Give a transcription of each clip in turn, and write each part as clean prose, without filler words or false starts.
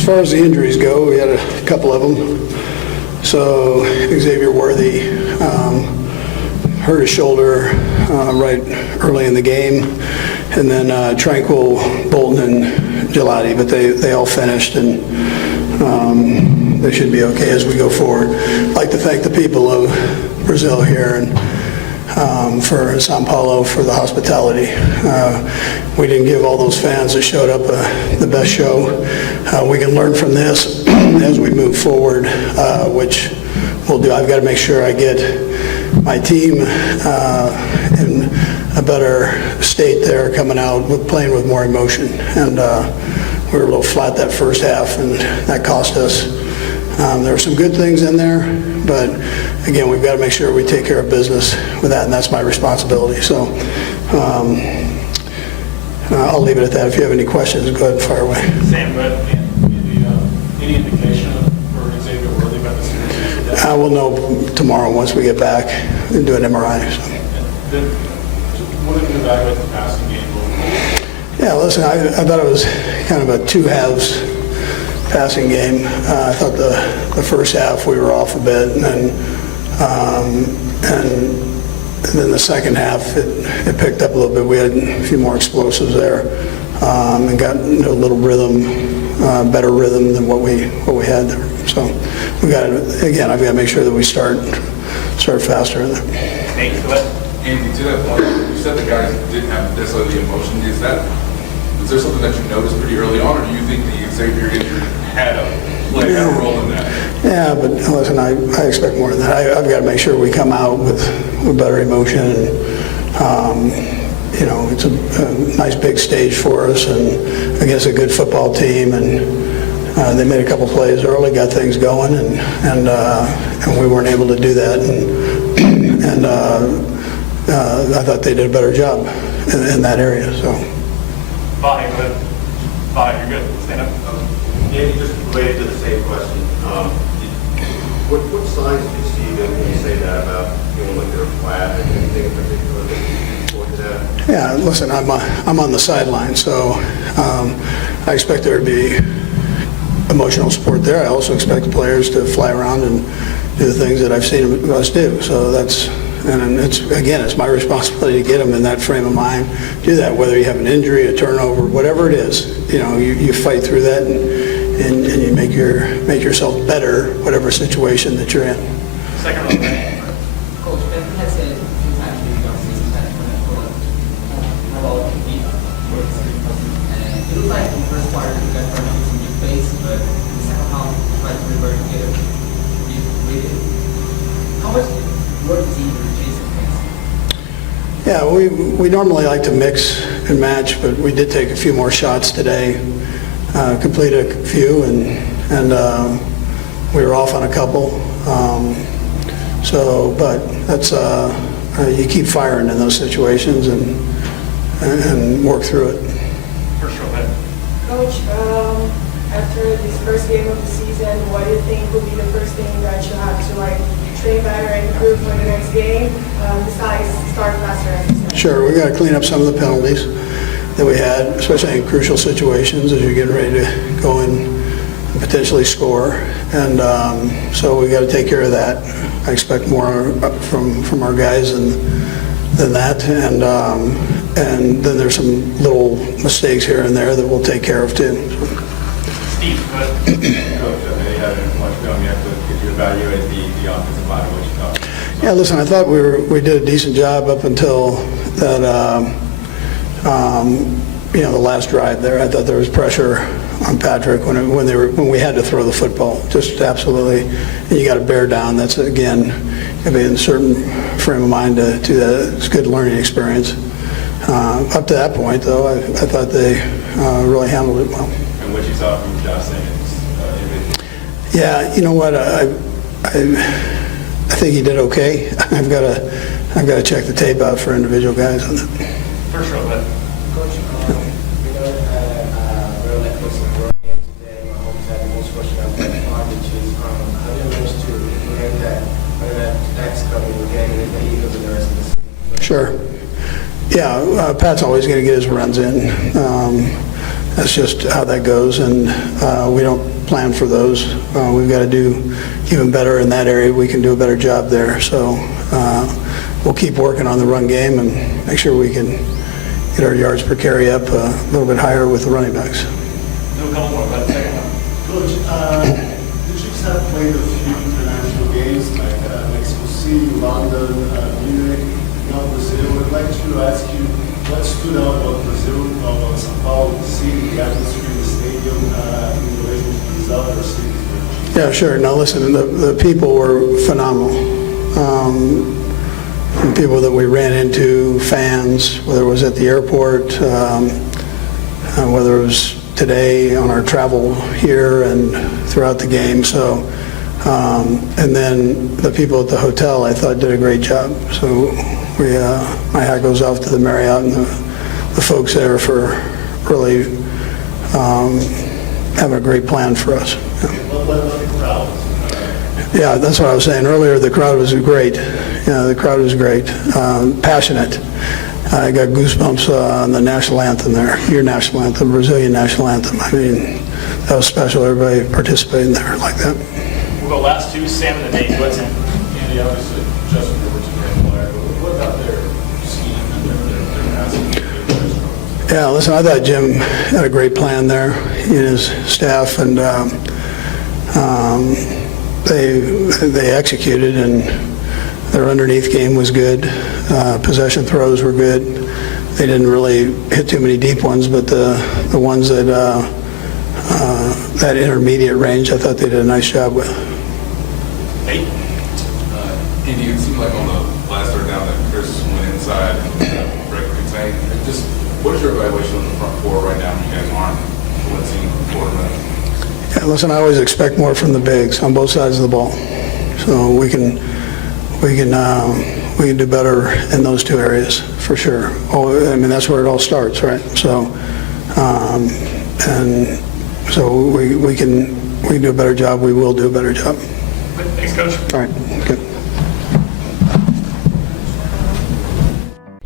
As far as the injuries go, we had a couple of them. So Xavier Worthy hurt his shoulder right early in the game, and then Tranquil, Bolton, and Gelati, but they all finished, and they should be okay as we go forward. I'd like to thank the people of Brazil here and for Sao Paulo for the hospitality. We didn't give all those fans that showed up the best show. We can learn from this as we move forward, which we'll do. I've got to make sure I get my team in a better state there coming out with playing with more emotion. And we were a little flat that first half, and that cost us. There were some good things in there, but again, we've got to make sure we take care of business with that, and that's my responsibility. So I'll leave it at that. If you have any questions, go ahead and fire away. Sam, but any indication for Xavier Worthy about the series? We'll know tomorrow once we get back and do an MRI. So. What did you evaluate the passing game? Yeah, listen, I thought it was kind of a two halves passing game. I thought the first half we were off a bit, and then the second half it picked up a little bit. We had a few more explosives there, and got a little rhythm, better rhythm than what we had there. So we got to, again, I've got to make sure that we start faster in there. Thanks. Go ahead. Andy, to that point, you said the guys didn't have necessarily the emotion. Is there something that you noticed pretty early on, or do you think the Xavier injury had a role in that? Yeah, but listen, I expect more than that. I've got to make sure we come out with better emotion. And, it's a nice big stage for us, and against a good football team. And they made a couple plays early, got things going, and we weren't able to do that. And I thought they did a better job in that area. So. Bye, you're good. Stand up. Andy, just related to the same question. What signs do you see then when you say that about feeling like they're flat? Anything in particular that you point to that? Yeah, listen, I'm on the sideline, so I expect there to be emotional support there. I also expect the players to fly around and do the things that I've seen us do. So it's my responsibility to get them in that frame of mind. Do that, whether you have an injury, a turnover, whatever it is. You fight through that and you make yourself better, whatever situation that you're in. Second row. Coach, Ben has said a few times during the offseason that about compete for the second person. And it looks like in the first part you got some new face, but in the second half you tried to revert to get it. How much work is he chasing things? Yeah, we normally like to mix and match, but we did take a few more shots today, completed a few, and we were off on a couple. But that's you keep firing in those situations and work through it. First row. Coach, after this first game of the season, what do you think will be the first thing that you have to train better and improve for the next game, besides start faster? Sure, we got to clean up some of the penalties that we had, especially in crucial situations as you're getting ready to go in and potentially score. And so we got to take care of that. I expect more from our guys than that. And then there's some little mistakes here and there that we'll take care of too. Steve, go ahead. Coach, you haven't much film yet, but could you evaluate the offensive line and what you thought? Yeah, listen, I thought we did a decent job up until that, the last drive there. I thought there was pressure on Patrick when we had to throw the football. Just absolutely, and you got to bear down. That's again, got to be in a certain frame of mind to do that. It's a good learning experience. Up to that point, though, I thought they really handled it well. And what you saw from Josh Simmons? Yeah, you know what? I think he did okay. I've got to check the tape out for individual guys on that. First row. Coach, we know that we're like close to the Brawl game today. Mahomes had the most rushing yardages. How do you manage to prevent that when that next coming game and the Eagles and the rest of the season? Sure. Yeah, Pat's always going to get his runs in. that's just how that goes, and we don't plan for those. We've got to do even better in that area. We can do a better job there. So we'll keep working on the run game and make sure we can get our yards per carry up a little bit higher with the running backs. Do a couple more, but second one. Coach, the Chiefs have played a few international games like Mexico City, London, Munich, now Brazil. I'd like to ask you what stood out about Brazil, about São Paulo, seeing the atmosphere in the stadium in relation to these other cities? Yeah, sure. Now listen, the people were phenomenal. The people that we ran into, fans, whether it was at the airport, whether it was today on our travel here and throughout the game. So, and then the people at the hotel, I thought, did a great job. So my hat goes off to the Marriott and the folks there for really having a great plan for us. What about the crowd? Yeah, that's what I was saying earlier. The crowd was great. Yeah, the crowd was great. Passionate. I got goosebumps on the national anthem there, your national anthem, Brazilian national anthem. I mean, that was special. Everybody participating there like that. We'll go last two, Sam and then Nate. What's in? Andy, obviously, Justin Herbert's a great player, but what about their scheme and their passing? Yeah, listen, I thought Jim had a great plan there, he and his staff, and they executed, and their underneath game was good. Possession throws were good. They didn't really hit too many deep ones, but the ones that that intermediate range, I thought they did a nice job with. Nate? Andy, it seemed like on the last third down that Chris went inside and Greg contained. Just what is your evaluation on the front four right now when you guys aren't blitzing quarterback? Yeah, listen, I always expect more from the bigs on both sides of the ball, so we can do better in those two areas for sure. Oh, I mean, that's where it all starts, right? So, and so we can do a better job. We will do a better job. Thanks, Coach. All right. Good.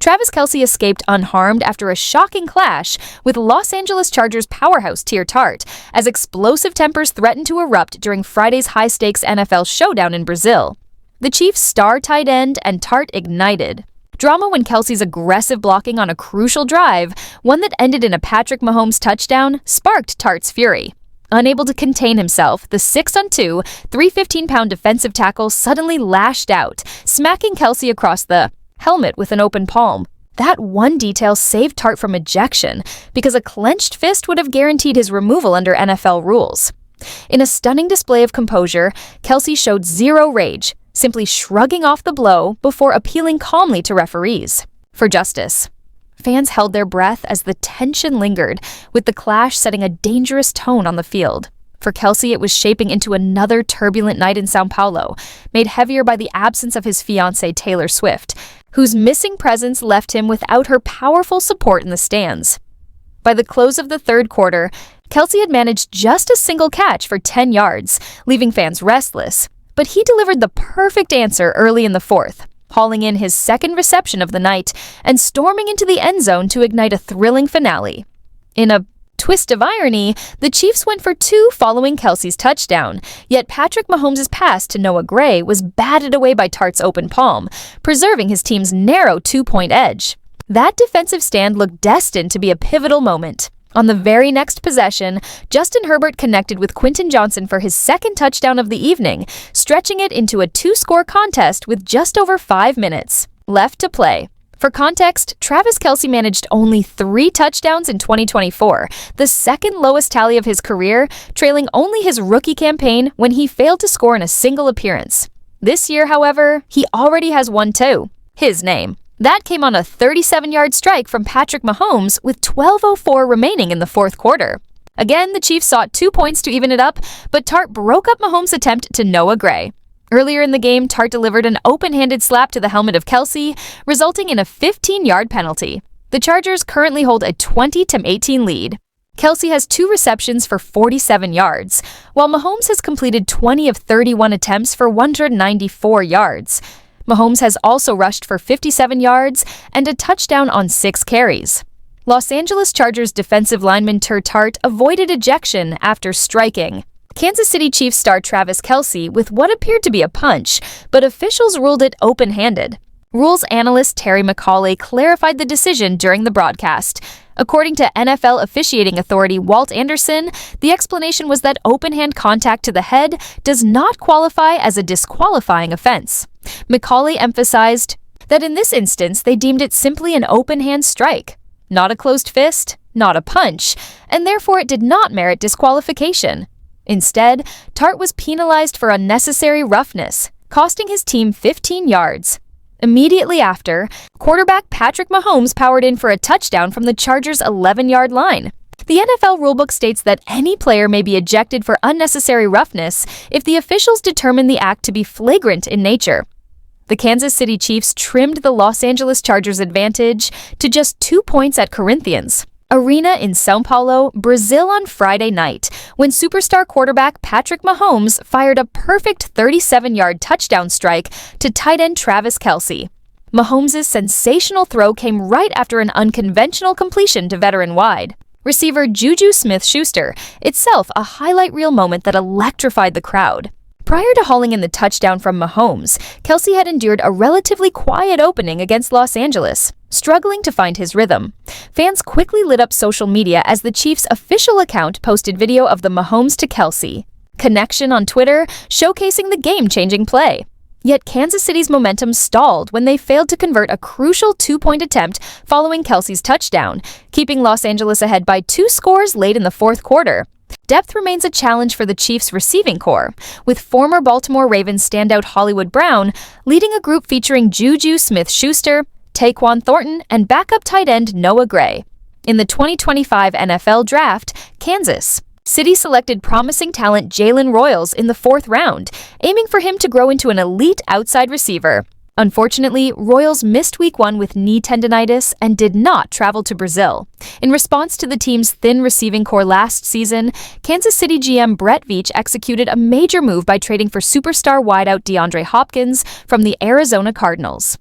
Travis Kelce escaped unharmed after a shocking clash with Los Angeles Chargers powerhouse Tier Tart, as explosive tempers threatened to erupt during Friday's high-stakes NFL showdown in Brazil. The Chiefs' star tight end and Tart ignited. Drama when Kelce's aggressive blocking on a crucial drive, one that ended in a Patrick Mahomes touchdown, sparked Tart's fury. Unable to contain himself, the 6'2", 315-pound defensive tackle suddenly lashed out, smacking Kelce across the helmet with an open palm. That one detail saved Tart from ejection, because a clenched fist would have guaranteed his removal under NFL rules. In a stunning display of composure, Kelce showed zero rage, simply shrugging off the blow before appealing calmly to referees for justice. Fans held their breath as the tension lingered, with the clash setting a dangerous tone on the field. For Kelce, it was shaping into another turbulent night in São Paulo, made heavier by the absence of his fiancée Taylor Swift, whose missing presence left him without her powerful support in the stands. By the close of the third quarter, Kelce had managed just a single catch for 10 yards, leaving fans restless. But he delivered the perfect answer early in the fourth, hauling in his second reception of the night and storming into the end zone to ignite a thrilling finale. In a twist of irony, the Chiefs went for two following Kelce's touchdown, yet Patrick Mahomes' pass to Noah Gray was batted away by Tart's open palm, preserving his team's narrow 2-point edge. That defensive stand looked destined to be a pivotal moment. On the very next possession, Justin Herbert connected with Quentin Johnson for his second touchdown of the evening, stretching it into a 2-score contest with just over 5 minutes left to play. For context, Travis Kelce managed only 3 touchdowns in 2024, the second lowest tally of his career, trailing only his rookie campaign when he failed to score in a single appearance. This year, however, he already has one too, his name. That came on a 37-yard strike from Patrick Mahomes with 12:04 remaining in the fourth quarter. Again, the Chiefs sought 2 points to even it up, but Tart broke up Mahomes' attempt to Noah Gray. Earlier in the game, Tart delivered an open-handed slap to the helmet of Kelce, resulting in a 15-yard penalty. The Chargers currently hold a 20-18 lead. Kelce has 2 receptions for 47 yards, while Mahomes has completed 20 of 31 attempts for 194 yards. Mahomes has also rushed for 57 yards and a touchdown on 6 carries. Los Angeles Chargers defensive lineman Tart avoided ejection after striking Kansas City Chiefs star Travis Kelce with what appeared to be a punch, but officials ruled it open-handed. Rules analyst Terry McCauley clarified the decision during the broadcast. According to NFL officiating authority Walt Anderson, the explanation was that open-hand contact to the head does not qualify as a disqualifying offense. McCauley emphasized that in this instance they deemed it simply an open-hand strike, not a closed fist, not a punch, and therefore it did not merit disqualification. Instead, Tart was penalized for unnecessary roughness, costing his team 15 yards. Immediately after, quarterback Patrick Mahomes powered in for a touchdown from the Chargers' 11-yard line. The NFL rulebook states that any player may be ejected for unnecessary roughness if the officials determine the act to be flagrant in nature. The Kansas City Chiefs trimmed the Los Angeles Chargers' advantage to just 2 points at Corinthians Arena in São Paulo, Brazil on Friday night, when superstar quarterback Patrick Mahomes fired a perfect 37-yard touchdown strike to tight end Travis Kelce. Mahomes' sensational throw came right after an unconventional completion to veteran wide receiver Juju Smith-Schuster, itself a highlight reel moment that electrified the crowd. Prior to hauling in the touchdown from Mahomes, Kelce had endured a relatively quiet opening against Los Angeles, struggling to find his rhythm. Fans quickly lit up social media as the Chiefs' official account posted video of the Mahomes to Kelce connection on Twitter, showcasing the game-changing play. Yet Kansas City's momentum stalled when they failed to convert a crucial 2-point attempt following Kelce's touchdown, keeping Los Angeles ahead by 2 scores late in the fourth quarter. Depth remains a challenge for the Chiefs' receiving corps, with former Baltimore Ravens standout Hollywood Brown leading a group featuring Juju Smith-Schuster, Taquan Thornton, and backup tight end Noah Gray. In the 2025 NFL Draft, Kansas City selected promising talent Jalen Royals in the 4th round, aiming for him to grow into an elite outside receiver. Unfortunately, Royals missed Week 1 with knee tendonitis and did not travel to Brazil. In response to the team's thin receiving corps last season, Kansas City GM Brett Veach executed a major move by trading for superstar wideout DeAndre Hopkins from the Arizona Cardinals.